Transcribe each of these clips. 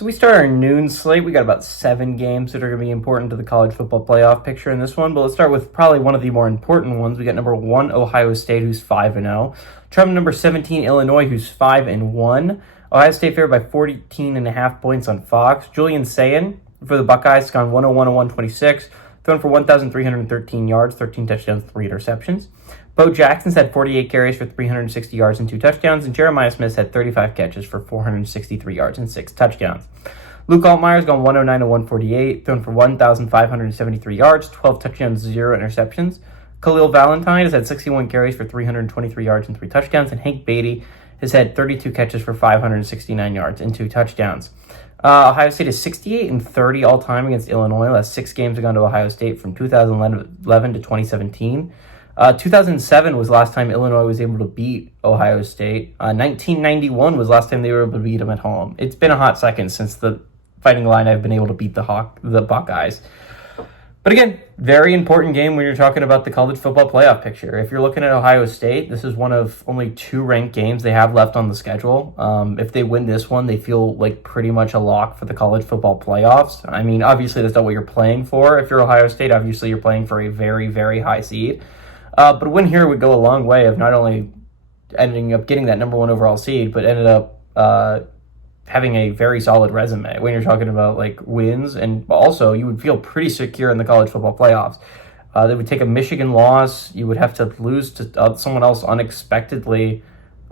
So we start our noon slate. We got about 7 games that are going to be important to the college football playoff picture in this one. But let's start with probably one of the more important ones. We got number 1, Ohio State, who's 5-0. Trump number 17, Illinois, who's 5-1. Ohio State favored by 14.5 points on Fox. Julian Sayin for the Buckeyes gone 101 and 126, thrown for 1,313 yards, 13 touchdowns, 3 interceptions. Bo Jackson's had 48 carries for 360 yards and 2 touchdowns, and Jeremiah Smith had 35 catches for 463 yards and 6 touchdowns. Luke Altmaier's gone 109 and 148, thrown for 1,573 yards, 12 touchdowns, 0 interceptions. Khalil Valentine has had 61 carries for 323 yards and 3 touchdowns, and Hank Beatty has had 32 catches for 569 yards and 2 touchdowns. Ohio State is 68-30 all time against Illinois. Last 6 games have gone to Ohio State from 2011 to 2017. 2007 was last time Illinois was able to beat Ohio State. 1991 was last time they were able to beat them at home. It's been a hot second since the Fighting Illini have been able to beat the Buckeyes. But again, very important game when you're talking about the college football playoff picture. If you're looking at Ohio State, this is one of only 2 ranked games they have left on the schedule. If they win this one, they feel like pretty much a lock for the college football playoffs. I mean, obviously that's not what you're playing for. If you're Ohio State, obviously you're playing for a very, very high seed. But a win here would go a long way of not only ending up getting that number 1 overall seed, but ended up having a very solid resume when you're talking about like wins, and also you would feel pretty secure in the college football playoffs. They would take a Michigan loss, you would have to lose to someone else unexpectedly,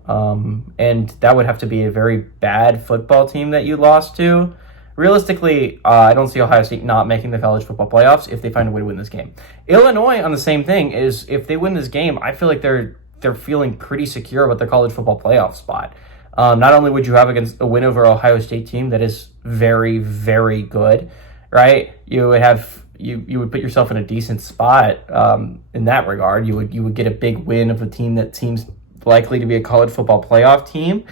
and that would have to be a very bad football team that you lost to. Realistically, I don't see Ohio State not making the college football playoffs if they find a way to win this game. Illinois on the same thing is if they win this game, I feel like they're feeling pretty secure about their college football playoff spot. Not only would you have against a win over Ohio State team that is very, very good, right? You would have you would put yourself in a decent spot in that regard. You would get a big win of a team that seems likely to be a college football playoff team,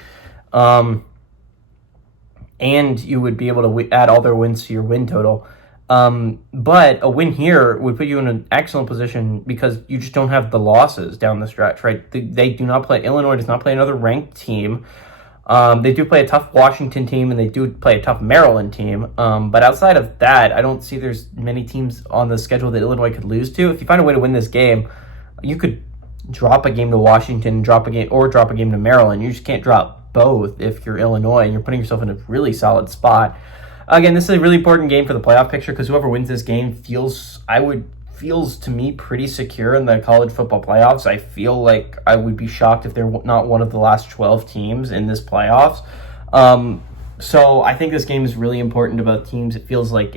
and you would be able to add all their wins to your win total. But a win here would put you in an excellent position because you just don't have the losses down the stretch, right? They do not play. Illinois does not play another ranked team. They do play a tough Washington team, and they do play a tough Maryland team. But outside of that, I don't see there's many teams on the schedule that Illinois could lose to. If you find a way to win this game, you could drop a game to Washington, drop a game to Maryland. You just can't drop both if you're Illinois, and you're putting yourself in a really solid spot. Again, this is a really important game for the playoff picture because whoever wins this game feels to me pretty secure in the college football playoffs. I feel like I would be shocked if they're not one of the last 12 teams in this playoffs. So I think this game is really important to both teams. It feels like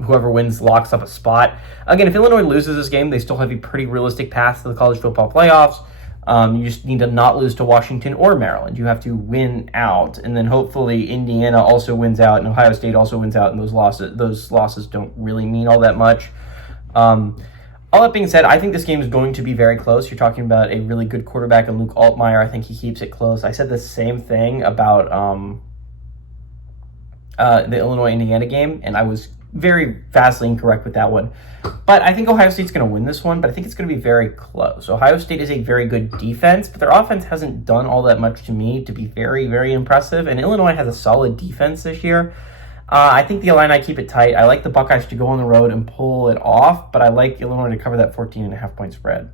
whoever wins locks up a spot. Again, if Illinois loses this game, they still have a pretty realistic path to the college football playoffs. You just need to not lose to Washington or Maryland. You have to win out, and then hopefully Indiana also wins out, and Ohio State also wins out, and those losses don't really mean all that much. All that being said, I think this game is going to be very close. You're talking about a really good quarterback in Luke Altmaier. I think he keeps it close. I said the same thing about the Illinois-Indiana game, and I was very vastly incorrect with that one. But I think Ohio State's going to win this one, but I think it's going to be very close. Ohio State is a very good defense, but their offense hasn't done all that much to me to be very, very impressive, and Illinois has a solid defense this year. I think the Illini keep it tight. I like the Buckeyes to go on the road and pull it off, but I like Illinois to cover that 14.5 point spread.